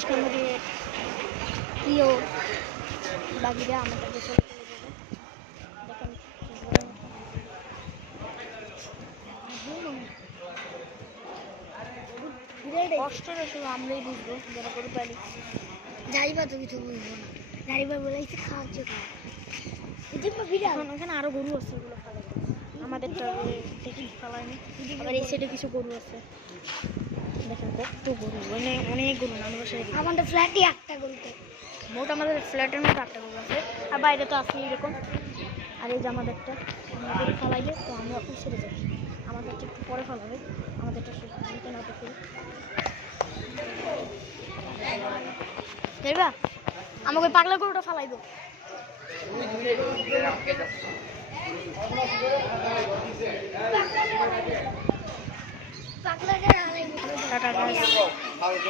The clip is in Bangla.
আজকে আমাদের প্রিয় বাকিরা আমাদের দেশে দেখেন কষ্টটা শুধু আমরাই বুঝবো যারা গরু পালি। যাইবা তো কিছু বুঝবো না, যাইবা বলে খাওয়াচ্ছ এখন ওখানে আরো গরু আছে, ওগুলো ফালাই আমাদেরটা দেখি ফালাইনি। আবার এই সাইডে কিছু গরু আছে, দেখেন কত গরু, অনেক গরু না আমাদের ফ্ল্যাটে একটা গরুতে মোট আমাদের ফ্ল্যাটের মধ্যে একটা গরু আছে, আর বাইরে তো আছে এরকম। আর এই যে আমাদেরটা গরু ফালাইলে তো আমরা উসরে যাই, আমাদেরটা একটু পরে ফালাবে, আমাদেরটা দেখবা আমাকে পাগলা গরুটা ফালাইব। টাটা।